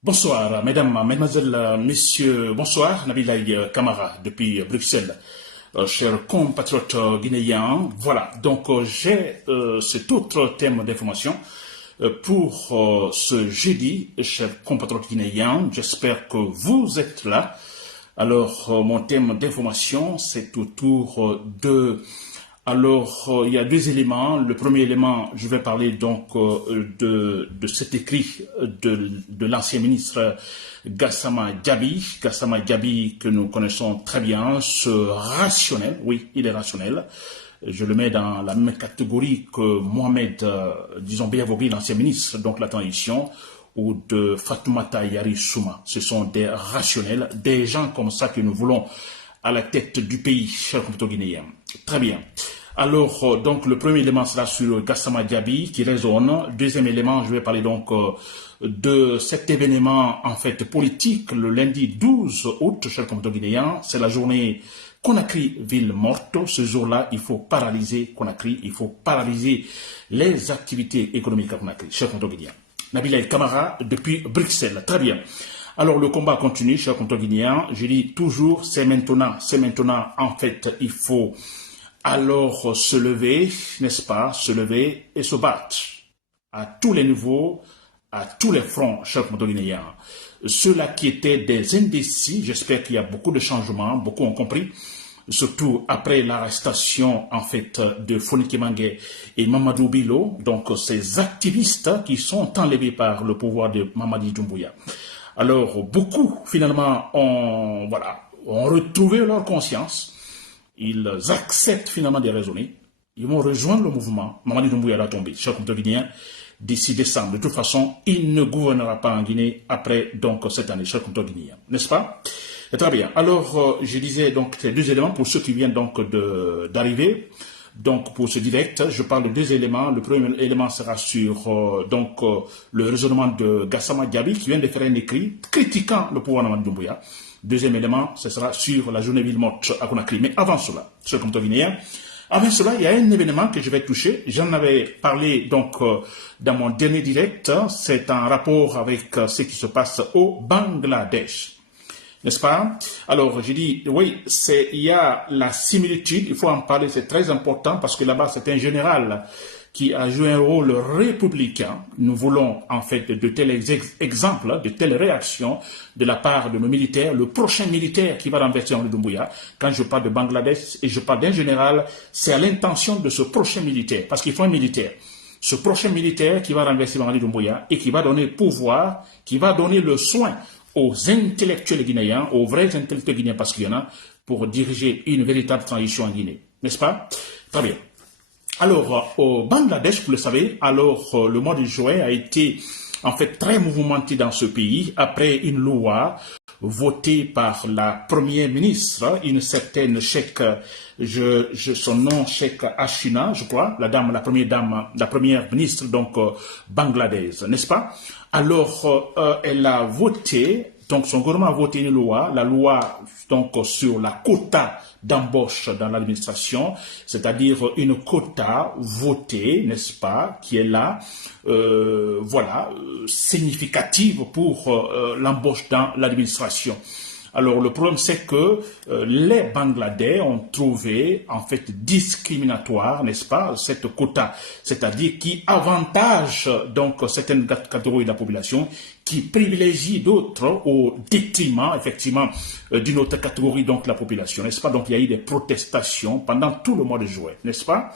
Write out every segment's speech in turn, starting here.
Bonsoir, mesdames, mesdemoiselles, messieurs, bonsoir, Nabilaï Kamara depuis Bruxelles. Chers compatriotes guinéens, voilà, donc j'ai cet autre thème d'information pour ce jeudi, chers compatriotes guinéens. J'espère que vous êtes là. Alors, mon thème d'information, c'est autour il y a deux éléments. Le premier élément, je vais parler donc de cet écrit de l'ancien ministre Gassama Diaby. Gassama Diaby, que nous connaissons très bien, ce rationnel, oui, il est rationnel. Je le mets dans la même catégorie que Mohamed, disons, Béavogi, l'ancien ministre, donc la transition, ou de Fatoumata Yari Souma. Ce sont des rationnels, des gens comme ça que nous voulons à la tête du pays, chers compatriotes guinéens. Très bien. Alors, donc, le premier élément sera sur Gassama Diaby qui résonne. Deuxième élément, je vais parler donc de cet événement, en fait, politique, le lundi 12 août, chers compatriotes guinéens. C'est la journée Conakry, ville morte. Ce jour-là, il faut paralyser Conakry, il faut paralyser les activités économiques à Conakry, chers compatriotes guinéens. Nabila El Kamara depuis Bruxelles. Très bien. Alors, le combat continue, chers compatriotes guinéens. Je dis toujours, c'est maintenant. C'est maintenant, en fait, il faut alors se lever, n'est-ce pas, se lever et se battre à tous les niveaux, à tous les fronts, chers compatriotes guinéens. Ceux-là qui étaient des indécis, j'espère qu'il y a beaucoup de changements, beaucoup ont compris, surtout après l'arrestation en fait de Fonike Mangue et Mamadou Bilo, donc ces activistes qui sont enlevés par le pouvoir de Mamadi Doumbouya. Alors beaucoup finalement ont retrouvé leur conscience. Ils acceptent finalement de raisonner. Ils vont rejoindre le mouvement. Mamadi Doumbouya va tomber, chers compatriotes guinéens, d'ici décembre. De toute façon, il ne gouvernera pas en Guinée après donc cette année, chers compatriotes guinéens. N'est-ce pas? Très bien. Alors, je disais donc ces deux éléments pour ceux qui viennent donc d'arriver. Donc, pour ce direct, je parle de deux éléments. Le premier élément sera sur le raisonnement de Gassama Diaby qui vient de faire un écrit critiquant le pouvoir de Mamadi Doumbouya. Deuxième élément, ce sera sur la journée ville morte à Conakry. Mais avant cela, chers compatriotes guinéens, avant cela, il y a un événement que je vais toucher. J'en avais parlé donc dans mon dernier direct. C'est en rapport avec ce qui se passe au Bangladesh. N'est-ce pas? Alors, je dis, oui, il y a la similitude, il faut en parler, c'est très important parce que là-bas, c'est un général qui a joué un rôle républicain. Nous voulons en fait de tels exemples, de telles réactions de la part de nos militaires. Le prochain militaire qui va renverser Henri Doumbouya, quand je parle de Bangladesh et je parle d'un général, c'est à l'intention de ce prochain militaire, parce qu'il faut un militaire. Ce prochain militaire qui va renverser Henri Doumbouya et qui va donner le pouvoir, qui va donner le soin aux intellectuels guinéens, aux vrais intellectuels guinéens, parce qu'il y en a, pour diriger une véritable transition en Guinée. N'est-ce pas? Très bien. Alors, au Bangladesh, vous le savez, alors le mois de juin a été en fait très mouvementé dans ce pays après une loi votée par la première ministre, une certaine Cheikh, son nom Cheikh Hasina, je crois, la première ministre donc bangladaise, n'est-ce pas? Alors, elle a voté. Donc, son gouvernement a voté une loi, la loi donc sur la quota d'embauche dans l'administration, c'est-à-dire une quota votée, n'est-ce pas, qui est là, significative pour l'embauche dans l'administration. Alors, le problème, c'est que les Bangladais ont trouvé, en fait, discriminatoire, n'est-ce pas, cette quota, c'est-à-dire qui avantage, donc, certaines catégories de la population, qui privilégie d'autres au détriment, effectivement, d'une autre catégorie, donc, de la population, n'est-ce pas? Donc, il y a eu des protestations pendant tout le mois de juin, n'est-ce pas?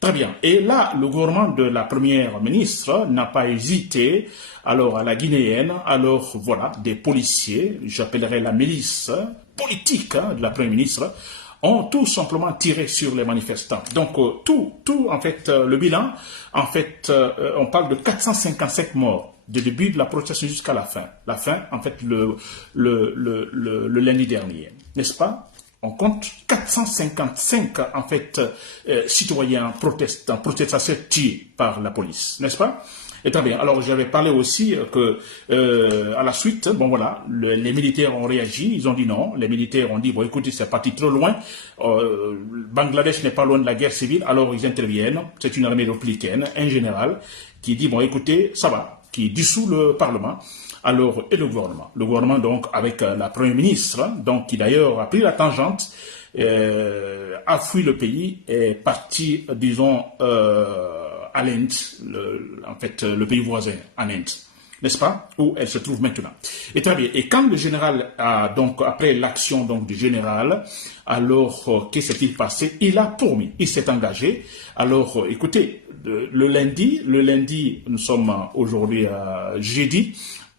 Très bien. Et là, le gouvernement de la première ministre n'a pas hésité, alors à la guinéenne, alors voilà, des policiers, j'appellerais la milice politique de la première ministre, ont tout simplement tiré sur les manifestants. Donc en fait, le bilan, en fait, on parle de 455 morts du début de la protestation jusqu'à la fin. La fin, en fait, le lundi dernier, n'est-ce pas? On compte 455 en fait citoyens protestataires tués par la police, n'est-ce pas? Et très bien. Alors j'avais parlé aussi que à la suite, bon voilà, les militaires ont réagi, ils ont dit non. Les militaires ont dit bon écoutez, c'est parti trop loin. Bangladesh n'est pas loin de la guerre civile, alors ils interviennent. C'est une armée républicaine, un général qui dit bon écoutez, ça va. qui dissout le Parlement, alors, et le gouvernement. Le gouvernement, donc, avec la Première ministre, donc, qui d'ailleurs a pris la tangente, a fui le pays, est parti, disons, à l'Inde, en fait, le pays voisin, en Inde, n'est-ce pas, où elle se trouve maintenant. Et très bien. Et quand le général a, donc, après l'action, donc, du général, alors, que s'est-il passé? Il a promis, il s'est engagé. Alors, écoutez, le lundi, nous sommes aujourd'hui jeudi.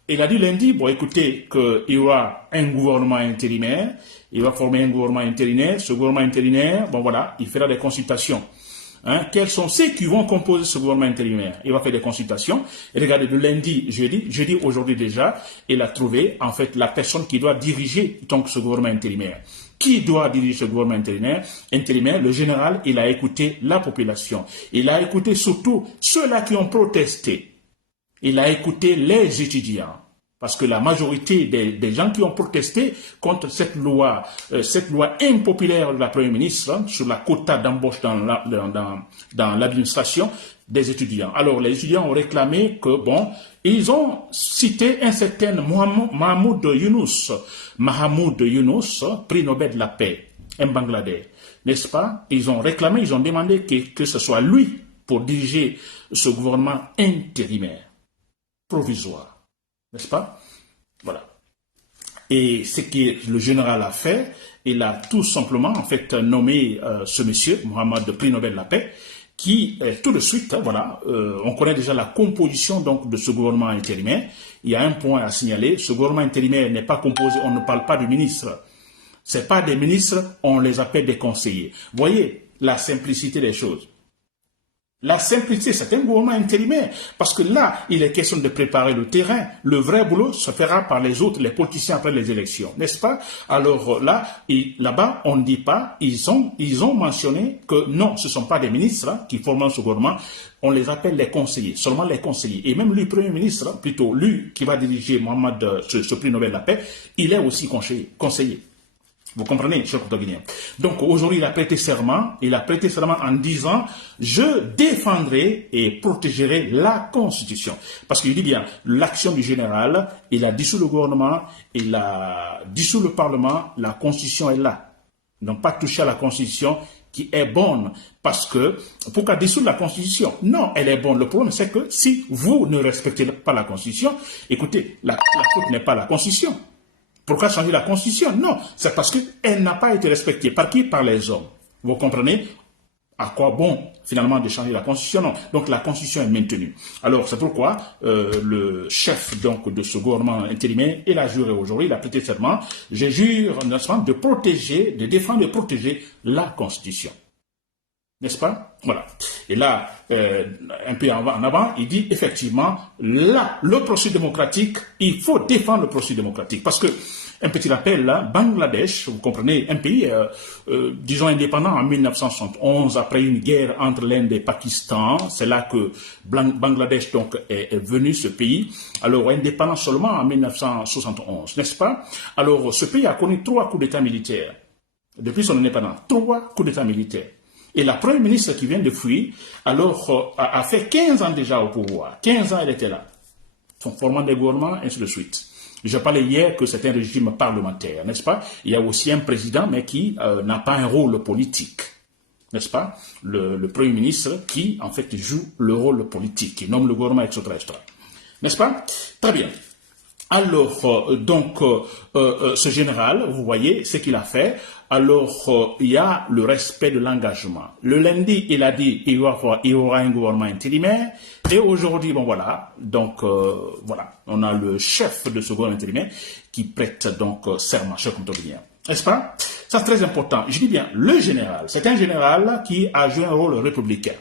Il a dit lundi, bon, écoutez, qu'il y aura un gouvernement intérimaire, il va former un gouvernement intérimaire. Ce gouvernement intérimaire, bon voilà, il fera des consultations. Hein, quels sont ceux qui vont composer ce gouvernement intérimaire? Il va faire des consultations. Et regardez, de lundi, jeudi aujourd'hui déjà, il a trouvé en fait la personne qui doit diriger donc ce gouvernement intérimaire. Qui doit diriger ce gouvernement intérimaire? Le général, il a écouté la population. Il a écouté surtout ceux-là qui ont protesté. Il a écouté les étudiants. Parce que la majorité des gens qui ont protesté contre cette loi impopulaire de la Première ministre sur la quota d'embauche dans l'administration des étudiants. Alors, les étudiants ont réclamé que, bon, ils ont cité un certain Mahamoud Yunus, prix Nobel de la paix, un Bangladais, n'est-ce pas? Ils ont réclamé, ils ont demandé que ce soit lui pour diriger ce gouvernement intérimaire, provisoire. N'est-ce pas? Voilà. Et ce que le général a fait, il a tout simplement en fait nommé ce monsieur, Mohamed, prix Nobel de la paix, qui tout de suite, voilà, on connaît déjà la composition donc de ce gouvernement intérimaire. Il y a un point à signaler, ce gouvernement intérimaire n'est pas composé, on ne parle pas de ministres. C'est pas des ministres, on les appelle des conseillers. Voyez la simplicité des choses. La simplicité, c'est un gouvernement intérimaire. Parce que là, il est question de préparer le terrain. Le vrai boulot se fera par les autres, les politiciens après les élections. N'est-ce pas? Alors là-bas, on ne dit pas, ils ont mentionné que non, ce ne sont pas des ministres qui forment ce gouvernement. On les appelle les conseillers, seulement les conseillers. Et même lui, Premier ministre, plutôt lui qui va diriger Mohamed, ce prix Nobel de la paix, il est aussi conseiller. Vous comprenez, cher Guinéen. Donc aujourd'hui, il a prêté serment en disant « Je défendrai et protégerai la Constitution ». Parce qu'il dit bien, l'action du général, il a dissous le gouvernement, il a dissous le Parlement, la Constitution est là. Ils n'ont pas touché à la Constitution qui est bonne. Parce que, pourquoi dissoudre la Constitution? Non, elle est bonne. Le problème, c'est que si vous ne respectez pas la Constitution, écoutez, la faute n'est pas la Constitution. Pourquoi changer la Constitution? Non, c'est parce qu'elle n'a pas été respectée. Par qui? Par les hommes. Vous comprenez? À quoi bon, finalement, de changer la Constitution? Non. Donc, la Constitution est maintenue. Alors, c'est pourquoi le chef donc, de ce gouvernement intérimaire, il a juré aujourd'hui, il a prêté serment, je jure, n'est-ce pas, de protéger, de défendre et de protéger la Constitution. N'est-ce pas? Voilà. Et là, un peu en avant, il dit effectivement, là, le processus démocratique, il faut défendre le processus démocratique. Parce que, un petit rappel, là, Bangladesh, vous comprenez, un pays, disons, indépendant en 1971, après une guerre entre l'Inde et le Pakistan, c'est là que Bangladesh donc, est venu, ce pays. Alors, indépendant seulement en 1971, n'est-ce pas? Alors, ce pays a connu 3 coups d'État militaires. Depuis son indépendance, 3 coups d'État militaires. Et la première ministre qui vient de fuir, alors, a fait 15 ans déjà au pouvoir. 15 ans, elle était là. Son formant des gouvernements, ainsi de suite. Je parlais hier que c'est un régime parlementaire, n'est-ce pas? Il y a aussi un président, mais qui n'a pas un rôle politique. N'est-ce pas? Le premier ministre qui, en fait, joue le rôle politique, qui nomme le gouvernement, etc. N'est-ce pas? Très bien. Alors, donc, ce général, vous voyez ce qu'il a fait. Alors, il y a le respect de l'engagement. Le lundi, il a dit il y aura un gouvernement intérimaire. Et aujourd'hui, bon voilà, donc voilà, on a le chef de ce gouvernement intérimaire qui prête donc serment, cher comptabilien. N'est-ce pas? Ça, c'est très important. Je dis bien, le général, c'est un général qui a joué un rôle républicain.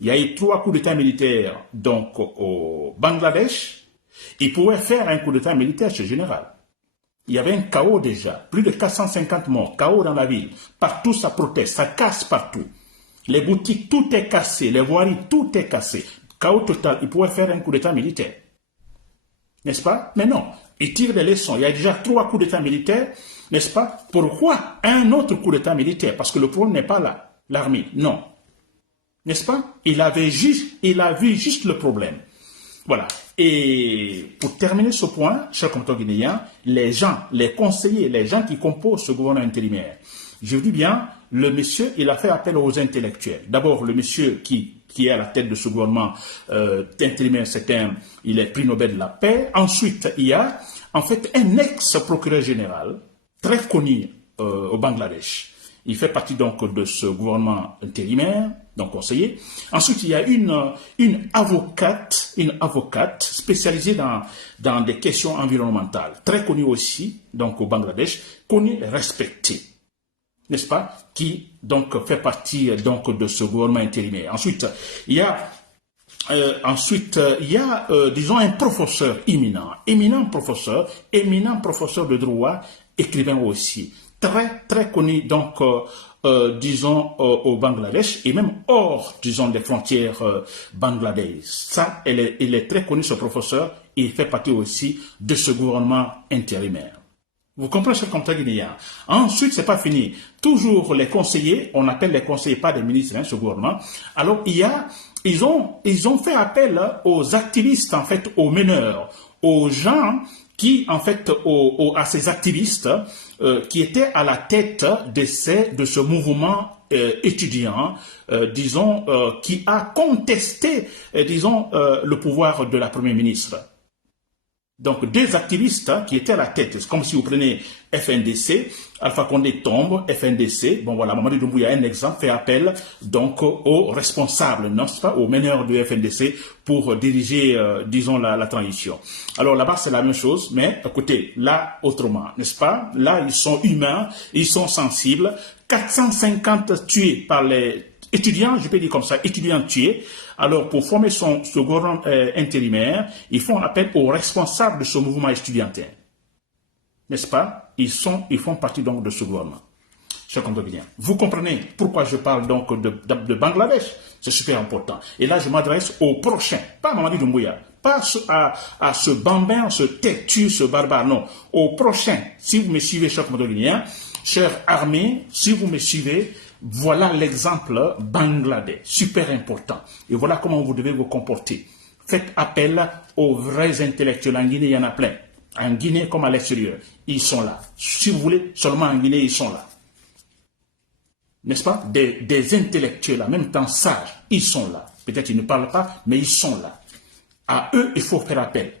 Il y a eu 3 coups d'État militaires donc au Bangladesh. Il pouvait faire un coup d'État militaire chez le général. Il y avait un chaos déjà, plus de 450 morts, chaos dans la ville. Partout ça proteste, ça casse partout. Les boutiques, tout est cassé, les voiries, tout est cassé. Chaos total, il pouvait faire un coup d'État militaire. N'est-ce pas? Mais non, il tire des leçons. Il y a déjà 3 coups d'État militaires, n'est-ce pas? Pourquoi un autre coup d'État militaire? Parce que le problème n'est pas là, l'armée, non. N'est-ce pas? Il a vu juste le problème. Voilà. Et pour terminer ce point, chers compatriotes guinéens, les gens, les conseillers, les gens qui composent ce gouvernement intérimaire, je vous dis bien, le monsieur, il a fait appel aux intellectuels. D'abord, le monsieur qui est à la tête de ce gouvernement intérimaire, il est prix Nobel de la paix. Ensuite, il y a en fait un ex-procureur général, très connu au Bangladesh. Il fait partie donc de ce gouvernement intérimaire, donc conseiller. Ensuite, il y a une avocate spécialisée dans des questions environnementales, très connue aussi, donc au Bangladesh, connue et respectée, n'est-ce pas, qui donc fait partie donc de ce gouvernement intérimaire. Ensuite, il y a disons, un professeur éminent professeur de droit, écrivain aussi, très connu, donc, disons, au Bangladesh, et même hors, disons, des frontières bangladaises. Ça, il est très connu, ce professeur, et il fait partie aussi de ce gouvernement intérimaire. Vous comprenez ce contexte guinéen. Ensuite, c'est pas fini. Toujours les conseillers, on appelle les conseillers, pas des ministres, ce gouvernement. Alors, ils ont fait appel aux activistes, en fait, aux meneurs, aux gens qui, en fait, à ces activistes qui étaient à la tête de ce mouvement étudiant, disons, qui a contesté, disons, le pouvoir de la Première ministre. Donc, deux activistes qui étaient à la tête. C'est comme si vous prenez FNDC, Alpha Condé tombe, FNDC, bon voilà, Mamadi Doumbouya, un exemple, fait appel donc aux responsables, non, c'est pas aux meneurs de FNDC pour diriger, disons, la transition. Alors là-bas, c'est la même chose, mais écoutez, là, autrement, n'est-ce pas? Là, ils sont humains, ils sont sensibles. 450 tués par les étudiants, je peux dire comme ça, étudiants tués. Alors, pour former ce gouvernement intérimaire, ils font appel aux responsables de ce mouvement étudiantin. N'est-ce pas? Ils font partie donc de ce gouvernement. Je comprends bien. Vous comprenez pourquoi je parle donc de Bangladesh? C'est super important. Et là, je m'adresse au prochain, pas à Mamadi Doumbouya, pas à ce bambin, ce têtu, ce barbare, non. Au prochain, si vous me suivez, chers compatriotes, chers armées, si vous me suivez, voilà l'exemple Bangladesh, super important. Et voilà comment vous devez vous comporter. Faites appel aux vrais intellectuels. En Guinée, il y en a plein. En Guinée comme à l'extérieur, ils sont là. Si vous voulez, seulement en Guinée, ils sont là. N'est-ce pas? Des intellectuels, en même temps sages, ils sont là. Peut-être ils ne parlent pas, mais ils sont là. À eux, il faut faire appel.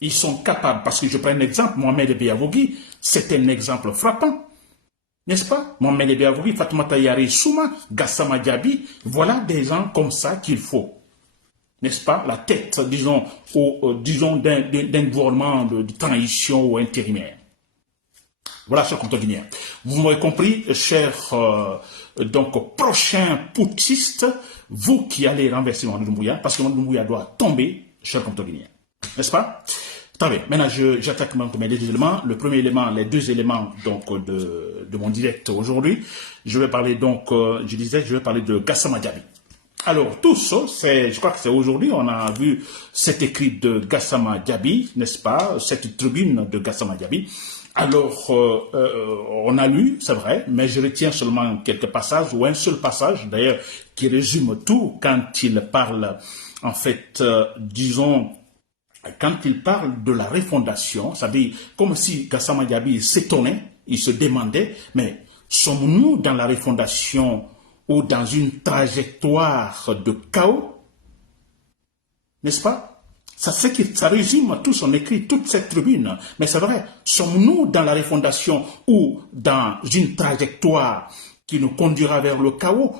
Ils sont capables, parce que je prends un exemple, Mohamed Biavogui, c'est un exemple frappant. N'est-ce pas? Mohamed Biavogui, Fatoumata Yari Souma, Gassama Diaby, voilà des gens comme ça qu'il faut. N'est-ce pas? La tête, disons, d'un gouvernement de transition ou intérimaire. Voilà ce qu'on guinéen. Vous m'avez compris, chers donc prochains putschistes, vous qui allez renverser Mamadi Doumbouya, parce que Mamadi Doumbouya doit tomber, chers guinéens. N'est-ce pas? Très bien. Maintenant, j'attaque mes deux éléments. Le premier élément, les deux éléments donc de mon direct aujourd'hui. Je vais parler donc, je vais parler de Gassama Diaby. Alors, tout ça, je crois que c'est aujourd'hui, on a vu cet écrit de Gassama Diaby, n'est-ce pas, cette tribune de Gassama Diaby. Alors, on a lu, c'est vrai, mais je retiens seulement quelques passages, ou un seul passage, d'ailleurs, qui résume tout quand il parle, en fait, disons, quand il parle de la refondation, ça veut dire comme si Gassama Diaby s'étonnait, il se demandait, mais sommes-nous dans la refondation ou dans une trajectoire de chaos? N'est-ce pas? Ça résume tout son écrit, toute cette tribune. Mais c'est vrai, sommes-nous dans la refondation ou dans une trajectoire qui nous conduira vers le chaos?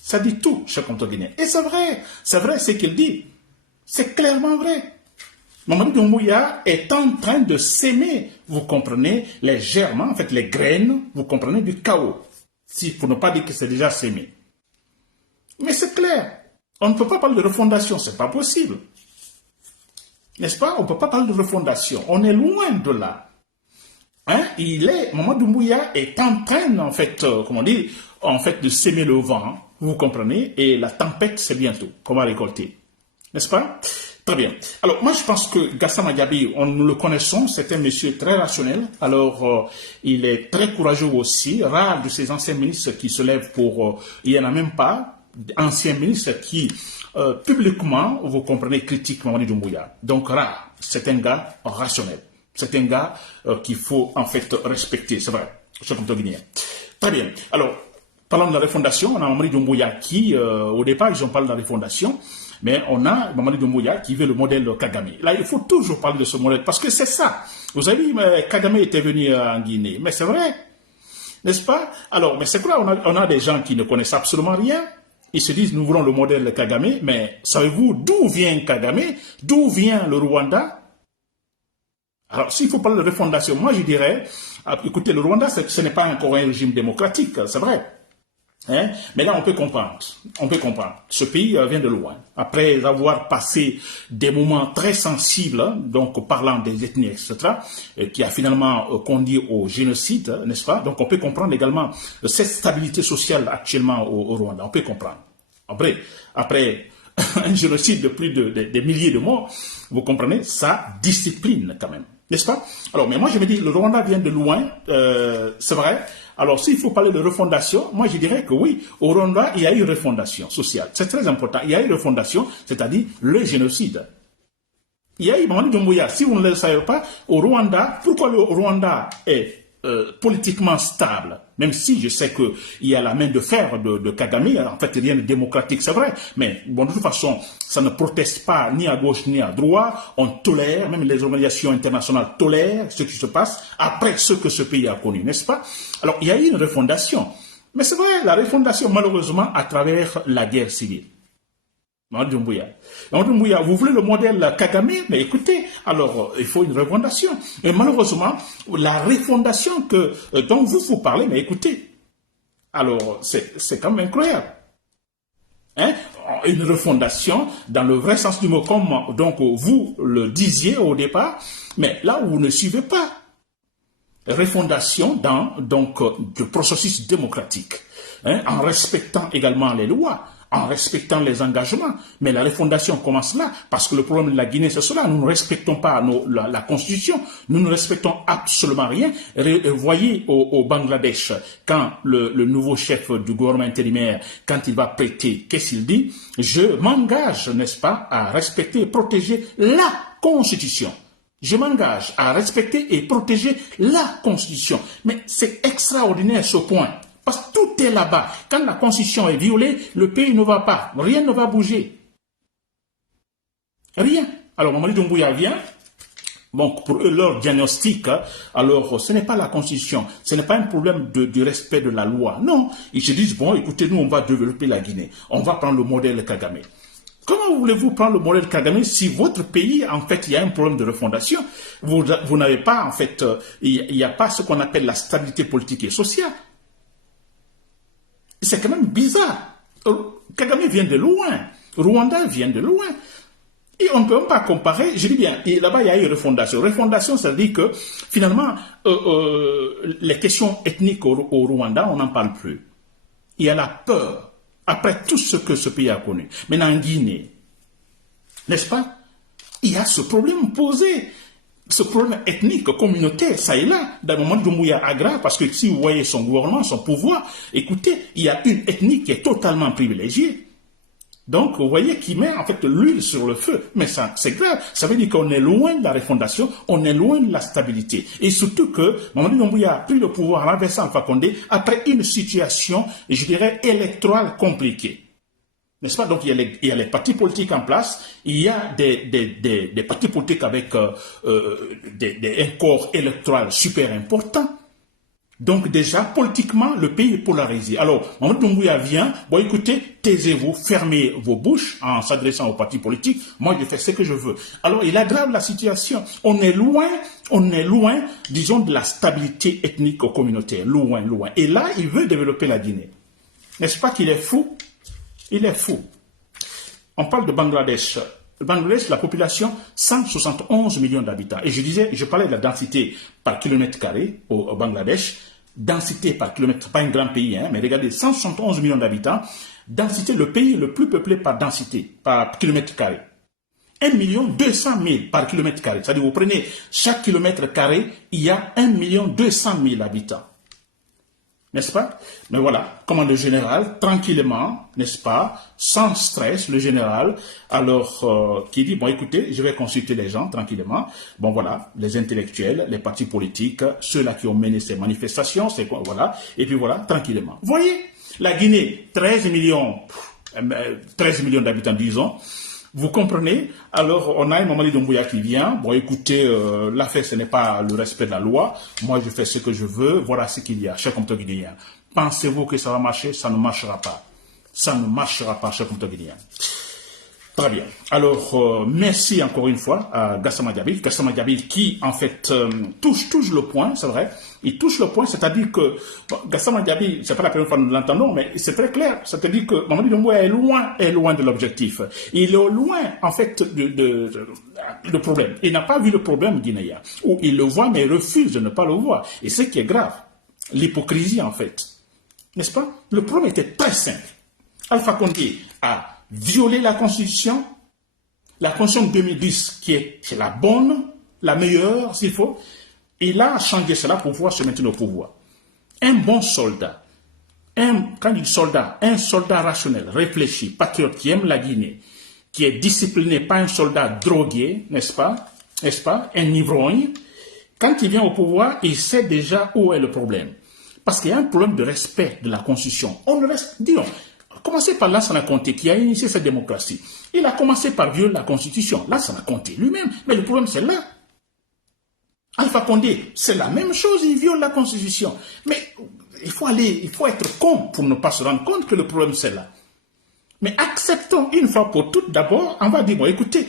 Ça dit tout, cher compatriote guinéen. Et c'est vrai ce qu'il dit. C'est clairement vrai. Mamadi Doumbouya est en train de s'aimer, vous comprenez, les germes, en fait les graines, vous comprenez, du chaos. Pour ne pas dire que c'est déjà sémé. Mais c'est clair, on ne peut pas parler de refondation, c'est pas possible. N'est-ce pas? On ne peut pas parler de refondation, on est loin de là. Hein? Mamadi Doumbouya est en train, en fait, de s'aimer le vent, vous comprenez, et la tempête, c'est bientôt qu'on va récolter. N'est-ce pas? Très bien. Alors, moi, je pense que Gassama Diaby, nous le connaissons, c'est un monsieur très rationnel. Alors, il est très courageux aussi. Rare de ces anciens ministres qui se lèvent il n'y en a même pas. ancien ministre qui, publiquement, vous comprenez, critique Mamadi Doumbouya. Donc, c'est un gars rationnel. C'est un gars qu'il faut, en fait, respecter. C'est vrai. C'est comme guinéen. Très bien. Alors, parlons de la refondation. On a Mamadi Doumbouya qui, au départ, ils ont parlé de la refondation. Mais on a Mamadi Doumbouya qui veut le modèle Kagame. Là, il faut toujours parler de ce modèle parce que c'est ça. Vous avez dit, Kagame était venu en Guinée. Mais c'est vrai. N'est-ce pas? Alors, mais c'est quoi? On a des gens qui ne connaissent absolument rien. Ils se disent, nous voulons le modèle Kagame. Mais savez-vous d'où vient Kagame? D'où vient le Rwanda? Alors, s'il faut parler de refondation, moi je dirais, écoutez, le Rwanda, ce n'est pas encore un régime démocratique, c'est vrai. Hein? Mais là, on peut comprendre. On peut comprendre. Ce pays vient de loin. Après avoir passé des moments très sensibles, donc parlant des ethnies, etc., qui a finalement conduit au génocide, n'est-ce pas? Donc, on peut comprendre également cette stabilité sociale actuellement au Rwanda. On peut comprendre. Après un génocide de plus de milliers de morts, vous comprenez, ça discipline quand même. N'est-ce pas? Alors, mais moi, je me dis, le Rwanda vient de loin, c'est vrai. Alors, s'il faut parler de refondation, moi, je dirais que oui, au Rwanda, il y a eu une refondation sociale. C'est très important. Il y a eu une refondation, c'est-à-dire le génocide. Il y a eu Mamadi Doumbouya. Si vous ne le savez pas, au Rwanda, pourquoi le Rwanda est politiquement stable, même si je sais qu'il y a la main de fer de Kagame, en fait rien de démocratique, c'est vrai, mais bon, de toute façon, ça ne proteste pas ni à gauche ni à droite, on tolère, même les organisations internationales tolèrent ce qui se passe après ce que ce pays a connu, n'est-ce pas? Alors, il y a eu une refondation, mais c'est vrai, la refondation, malheureusement, à travers la guerre civile. Mamadi Doumbouya, vous voulez le modèle Kagame, mais écoutez, alors il faut une refondation. Et malheureusement, la refondation dont vous parlez, mais écoutez, alors c'est quand même incroyable. Hein? Une refondation dans le vrai sens du mot, comme donc vous le disiez au départ, mais là où vous ne suivez pas. Refondation dans donc le processus démocratique, hein, en respectant également les lois, en respectant les engagements. Mais la refondation commence là, parce que le problème de la Guinée, c'est cela. Nous ne respectons pas la Constitution, nous ne respectons absolument rien. Voyez au Bangladesh, quand le nouveau chef du gouvernement intérimaire, quand il va prêter, qu'est-ce qu'il dit? Je m'engage, n'est-ce pas, à respecter et protéger la Constitution. Je m'engage à respecter et protéger la Constitution. Mais c'est extraordinaire ce point. Parce que tout est là-bas. Quand la Constitution est violée, le pays ne va pas. Rien ne va bouger. Rien. Alors, Mamadi Doumbouya vient. Donc, pour eux, leur diagnostic, alors, ce n'est pas la Constitution. Ce n'est pas un problème du respect de la loi. Non. Ils se disent, bon, écoutez, nous, on va développer la Guinée. On va prendre le modèle Kagame. Comment voulez-vous prendre le modèle Kagame si votre pays, en fait, il y a un problème de refondation? Vous n'avez pas, en fait, il n'y a pas ce qu'on appelle la stabilité politique et sociale. C'est quand même bizarre. Kagame vient de loin. Rwanda vient de loin. Et on ne peut même pas comparer. Je dis bien, là-bas, il y a eu refondation. Refondation, ça veut dire que, finalement, les questions ethniques au Rwanda, on n'en parle plus. Il y a la peur. Après tout ce que ce pays a connu. Maintenant, en Guinée, n'est-ce pas? Il y a ce problème posé. Ce problème ethnique, communautaire, ça et là, d'un moment Doumbouya aggrave, parce que si vous voyez son gouvernement, son pouvoir, écoutez, il y a une ethnie qui est totalement privilégiée. Donc, vous voyez qu'il met en fait l'huile sur le feu. Mais ça, c'est grave. Ça veut dire qu'on est loin de la refondation, on est loin de la stabilité. Et surtout que Mamadi Doumbouya a pris le pouvoir en renversant Alpha Condé après une situation, je dirais, électorale compliquée. N'est-ce pas? Donc, il y a les partis politiques en place, il y a des partis politiques avec un corps électoral super important. Donc, déjà, politiquement, le pays est polarisé. Alors, Mamadi Doumbouya vient, bon, écoutez, taisez-vous, fermez vos bouches en s'adressant aux partis politiques. Moi, je fais ce que je veux. Alors, il aggrave la situation. On est loin, disons, de la stabilité ethnique communautaire. Loin, loin. Et là, il veut développer la Guinée. N'est-ce pas qu'il est fou? Il est fou. On parle de Bangladesh. Le Bangladesh, la population, 171 millions d'habitants. Et je parlais de la densité par kilomètre carré au Bangladesh. Densité par kilomètre, pas un grand pays, hein, mais regardez, 171 millions d'habitants. Densité, le pays le plus peuplé par densité, par kilomètre carré. 1 200 000 par kilomètre carré. C'est-à-dire, vous prenez chaque kilomètre carré, il y a 1 200 000 habitants. n'est-ce pas? Mais voilà, comment le général, tranquillement, n'est-ce pas, sans stress, le général, alors, qui dit, bon, écoutez, je vais consulter les gens tranquillement. Bon, voilà, les intellectuels, les partis politiques, ceux-là qui ont mené ces manifestations, c'est quoi, voilà, et puis voilà, tranquillement. Vous voyez, la Guinée, 13 millions d'habitants, disons. Vous comprenez? Alors, on a un Mamadi Doumbouya qui vient. Bon, écoutez, l'affaire, ce n'est pas le respect de la loi. Moi, je fais ce que je veux. Voilà ce qu'il y a, cher compteur guinéen. Pensez-vous que ça va marcher? Ça ne marchera pas. Ça ne marchera pas, cher compteur guinéen. Très bien. Alors, merci encore une fois à Gassama Diaby. Gassama Diaby qui, en fait, touche le point, c'est vrai. Il touche le point, c'est-à-dire que bon, Gassama Diaby, c'est pas la première fois que nous l'entendons, mais c'est très clair. C'est-à-dire que Mamadi Doumbouya est loin de l'objectif. Il est loin, en fait, de problème. Il n'a pas vu le problème guinéen. Ou il le voit, mais il refuse de ne pas le voir. Et ce qui est grave, l'hypocrisie, en fait. N'est-ce pas? Le problème était très simple. Alpha Condé a violé la Constitution de 2010, qui est la bonne, la meilleure, s'il faut. Il a changé cela pour pouvoir se maintenir au pouvoir. Un bon soldat, quand il dit soldat, un soldat rationnel, réfléchi, patriote, qui aime la Guinée, qui est discipliné, pas un soldat drogué, n'est-ce pas, un ivrogne, quand il vient au pouvoir, il sait déjà où est le problème. Parce qu'il y a un problème de respect de la Constitution. On ne reste, disons, commencez par Lansana Conté qui a initié cette démocratie. Il a commencé par violer la Constitution. Lansana Conté lui-même. Mais le problème, c'est là. Alpha Condé, c'est la même chose, il viole la Constitution. Mais il faut être con pour ne pas se rendre compte que le problème, c'est là. Mais acceptons une fois pour toutes, d'abord, on va dire, bon, écoutez,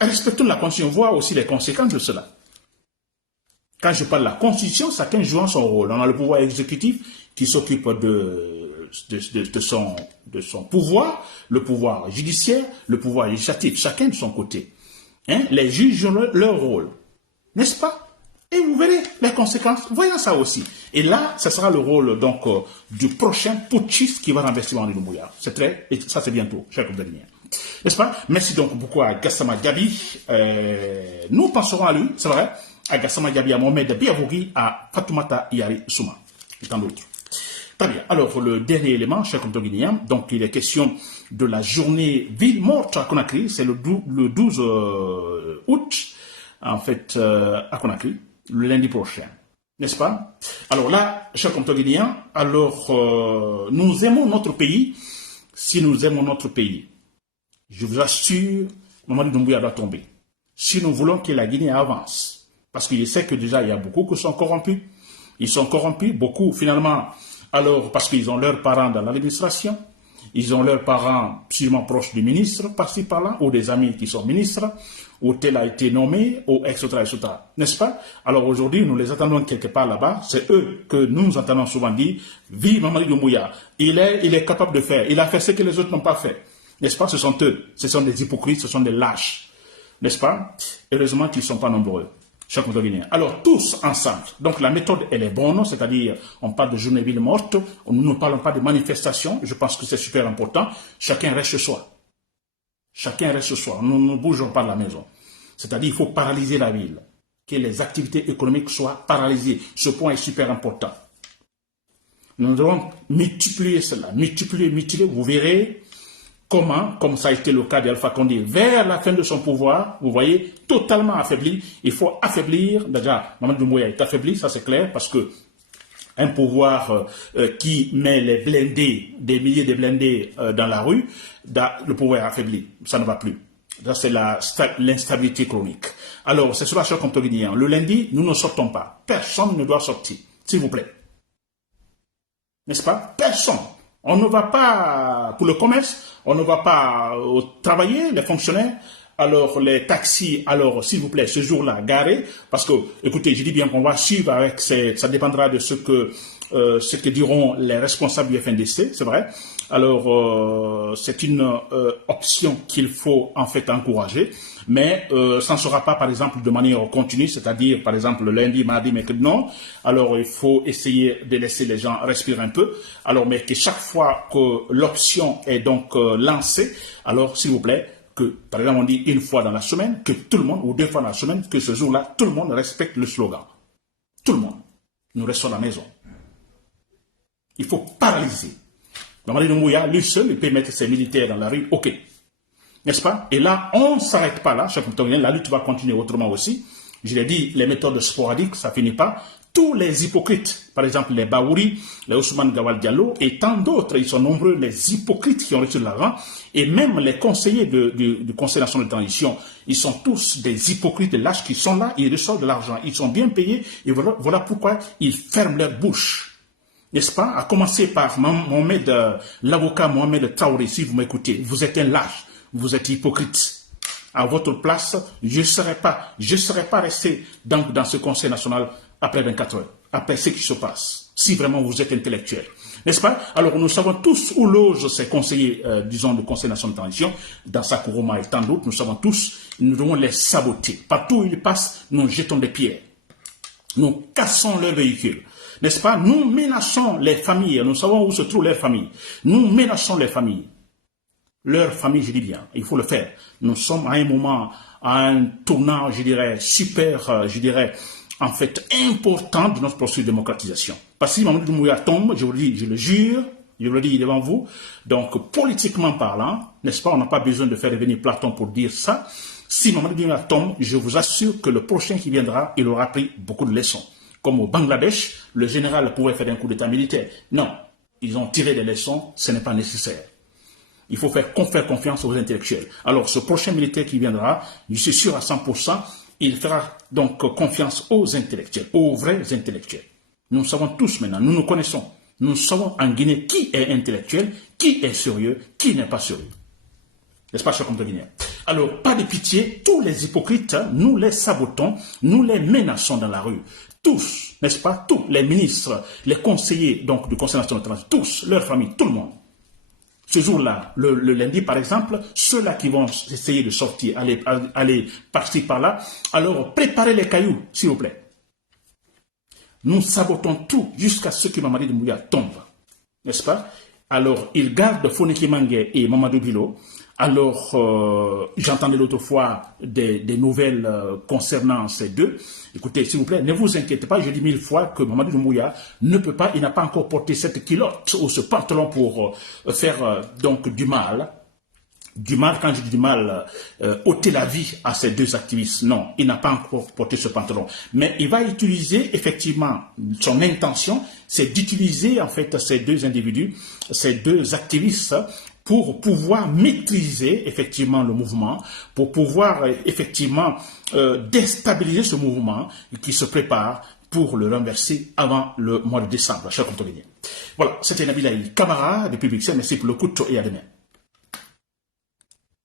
respectons la Constitution, voir aussi les conséquences de cela. Quand je parle de la Constitution, chacun jouant son rôle. On a le pouvoir exécutif qui s'occupe de son pouvoir, le pouvoir judiciaire, le pouvoir législatif, chacun de son côté. Hein? Les juges jouent leur rôle, n'est-ce pas? Et vous verrez les conséquences, voyons ça aussi. Et là, ce sera le rôle donc du prochain putschiste qui va renverser Mamadi Doumbouya. C'est très, et ça c'est bientôt, cher compagnon. N'est-ce pas? Merci donc beaucoup à Gassama Diaby. Nous penserons à lui, c'est vrai, à Gassama Diaby, à Mohamed Biavougui, à Fatoumata Yari Souma, et tant d'autres. Très bien. Alors, le dernier élément, cher compteur guinéen, donc il est question de la journée ville morte à Conakry, c'est le 12 août, en fait, à Conakry, le lundi prochain. N'est-ce pas? Alors là, cher compteur guinéen, alors, nous aimons notre pays. Si nous aimons notre pays, je vous assure, Mamadi Doumbouya doit tomber. Si nous voulons que la Guinée avance, parce qu'il sait que déjà, il y a beaucoup qui sont corrompus. Ils sont corrompus, beaucoup, finalement, alors, parce qu'ils ont leurs parents dans l'administration, ils ont leurs parents sûrement proches du ministre, par-ci, par-là, ou des amis qui sont ministres, ou tel a été nommé, ou etc., etc. N'est-ce pas? Alors aujourd'hui, nous les attendons quelque part là-bas. C'est eux que nous entendons souvent dire, vive Mamadi Doumbouya. Il est capable de faire. Il a fait ce que les autres n'ont pas fait. N'est-ce pas? Ce sont eux. Ce sont des hypocrites, ce sont des lâches. N'est-ce pas? Heureusement qu'ils ne sont pas nombreux. Chaque guinéen. Alors, tous ensemble. Donc, la méthode, elle est bonne, c'est-à-dire, on parle de journée ville morte, nous ne parlons pas de manifestation, je pense que c'est super important. Chacun reste chez soi. Chacun reste chez soi. Nous ne bougeons pas de la maison. C'est-à-dire, il faut paralyser la ville. Que les activités économiques soient paralysées. Ce point est super important. Nous devons multiplier cela. Multiplier, vous verrez comment, comme ça a été le cas d'Alpha Condé, vers la fin de son pouvoir, vous voyez, totalement affaibli. Il faut affaiblir, déjà, Mamadi Doumbouya est affaibli, ça c'est clair, parce que un pouvoir qui met les blindés, des milliers de blindés dans la rue, le pouvoir est affaibli, ça ne va plus. Ça c'est l'instabilité chronique. Alors, c'est cela, cher compteur guinéen. Le lundi, nous ne sortons pas. Personne ne doit sortir, s'il vous plaît. N'est-ce pas? Personne. On ne va pas pour le commerce, on ne va pas travailler, les fonctionnaires, alors les taxis, alors s'il vous plaît, ce jour-là, garés, parce que, écoutez, je dis bien qu'on va suivre avec, ça dépendra de ce que diront les responsables du FNDC, c'est vrai. Alors, c'est une option qu'il faut en fait encourager, mais ça ne sera pas, par exemple, de manière continue, c'est-à-dire, par exemple, le lundi, mardi, mercredi, non. Alors, il faut essayer de laisser les gens respirer un peu. Alors, mais que chaque fois que l'option est donc lancée, alors, s'il vous plaît, que, par exemple, on dit une fois dans la semaine, que tout le monde, ou 2 fois dans la semaine, que ce jour-là, tout le monde respecte le slogan. Tout le monde. Nous restons à la maison. Il faut paralyser. Mamadi Doumbouya, lui seul, il peut mettre ses militaires dans la rue, ok. N'est-ce pas? Et là, on ne s'arrête pas là, la lutte va continuer autrement aussi. Je l'ai dit, les méthodes sporadiques, ça finit pas. Tous les hypocrites, par exemple les Baouri, les Ousmane Gawal Diallo et tant d'autres, ils sont nombreux, les hypocrites qui ont reçu de l'argent, et même les conseillers du Conseil national de transition, ils sont tous des hypocrites lâches qui sont là, ils reçoivent de l'argent, ils sont bien payés, et voilà pourquoi ils ferment leur bouche. N'est-ce pas? À commencer par l'avocat Mohamed Traoré, si vous m'écoutez, vous êtes un lâche, vous êtes hypocrite. À votre place, je ne serais pas resté dans ce Conseil national après 24 heures, après ce qui se passe, si vraiment vous êtes intellectuel. N'est-ce pas? Alors, nous savons tous où logent ces conseillers, disons, du Conseil national de transition, dans Sakuroma et tant d'autres, nous savons tous, nous devons les saboter. Partout où ils passent, nous jetons des pierres. Nous cassons leurs véhicules. N'est-ce pas? Nous menaçons les familles, nous savons où se trouvent leurs familles. Nous menaçons les familles. Leur famille, je dis bien, il faut le faire. Nous sommes à un moment, à un tournant, je dirais, super, je dirais, en fait, important de notre processus de démocratisation. Parce que si Mamadou Doumbouya tombe, je vous le dis, je le jure, je vous le dis devant vous, donc politiquement parlant, n'est-ce pas, on n'a pas besoin de faire revenir Platon pour dire ça. Si Mamadou Doumbouya tombe, je vous assure que le prochain qui viendra, il aura pris beaucoup de leçons. Comme au Bangladesh, le général pouvait faire un coup d'état militaire. Non, ils ont tiré des leçons, ce n'est pas nécessaire. Il faut faire confiance aux intellectuels. Alors, ce prochain militaire qui viendra, je suis sûr à 100%, il fera donc confiance aux intellectuels, aux vrais intellectuels. Nous savons tous maintenant, nous nous connaissons. Nous savons en Guinée qui est intellectuel, qui est sérieux, qui n'est pas sérieux. N'est-ce pas, chers Guinéens? Alors, pas de pitié, tous les hypocrites, nous les sabotons, nous les menaçons dans la rue. Tous, n'est-ce pas, tous les ministres, les conseillers donc, du Conseil national de transition, tous, leurs familles, tout le monde. Ce jour-là, le lundi par exemple, ceux-là qui vont essayer de sortir, aller partir par là, alors préparez les cailloux, s'il vous plaît. Nous sabotons tout jusqu'à ce que Mamadi Doumbouya tombe, n'est-ce pas? Alors, il garde Foniki Mangué et Mamadou Bilo. Alors, j'entendais l'autre fois des nouvelles concernant ces deux. Écoutez, s'il vous plaît, ne vous inquiétez pas, je dis 1000 fois que Mamadou Doumbouya ne peut pas, il n'a pas encore porté cette culotte ou ce pantalon pour faire donc du mal. Du mal, quand je dis du mal, ôter la vie à ces deux activistes. Non, il n'a pas encore porté ce pantalon. Mais il va utiliser, effectivement, son intention, c'est d'utiliser, en fait, ces deux individus, ces deux activistes, pour pouvoir maîtriser, effectivement, le mouvement, pour pouvoir, effectivement, déstabiliser ce mouvement qui se prépare pour le renverser avant le mois de décembre, chers compatriotes. Voilà, c'était Nabil Aïe Camara, depuis Bruxelles. Merci pour le coup et à demain.